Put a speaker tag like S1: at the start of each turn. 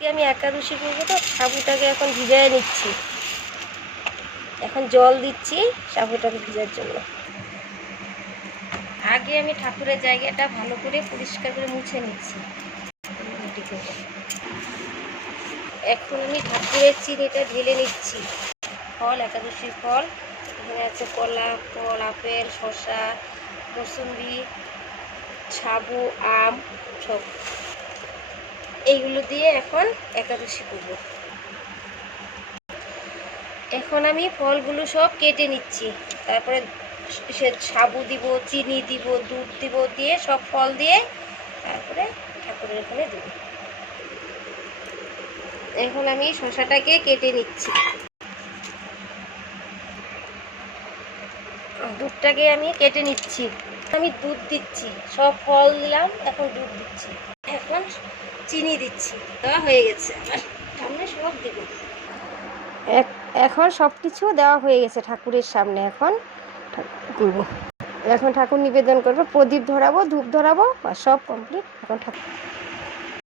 S1: আজকে আমি একাদশী করব তো? সাবুটাকে এখন ভিজায় নিচ্ছি। এখন জল দিচ্ছি সাবুটাকে ভিজার জন্য। আগে আমি ঠাকুরের জায়গাটা ভালো করে পরিষ্কার করে মুছে নিচ্ছি। এখন আমি ঠাকুরের চিনিটা ঢেলে নিচ্ছি। ফল, একাদশীর ফল। এখানে আছে কলা, ফল, আপেল, শসা, মৌসুম্বি সাবু আম সব। এইগুলো দিয়ে এখন একাদশী করব। এখন আমি ফলগুলো সব কেটে নিচ্ছি। তারপরে সে সাবু দিব, চিনি দিব, দুধ দিব দিয়ে সব ফল দিয়ে তারপরে ঠাকুরের ওখানে দেব। এখন আমি শশাটাকে কেটে নিচ্ছি। দুধটাকে আমি কেটে নিচ্ছি। আমি দুধ দিচ্ছি, সব ফল দিলাম, এখন দুধ দিচ্ছি। এখন চিনি দিচ্ছি। দেওয়া হয়ে গেছে। সামনে সব দিব। এখন সব কিছু দেওয়া হয়ে গেছে ঠাকুরের সামনে এখন। এখন ঠাকুর নিবেদন করব, প্রদীপ ধরাবো, ধূপ ধরাবো সব কমপ্লিট এখন ঠাকুর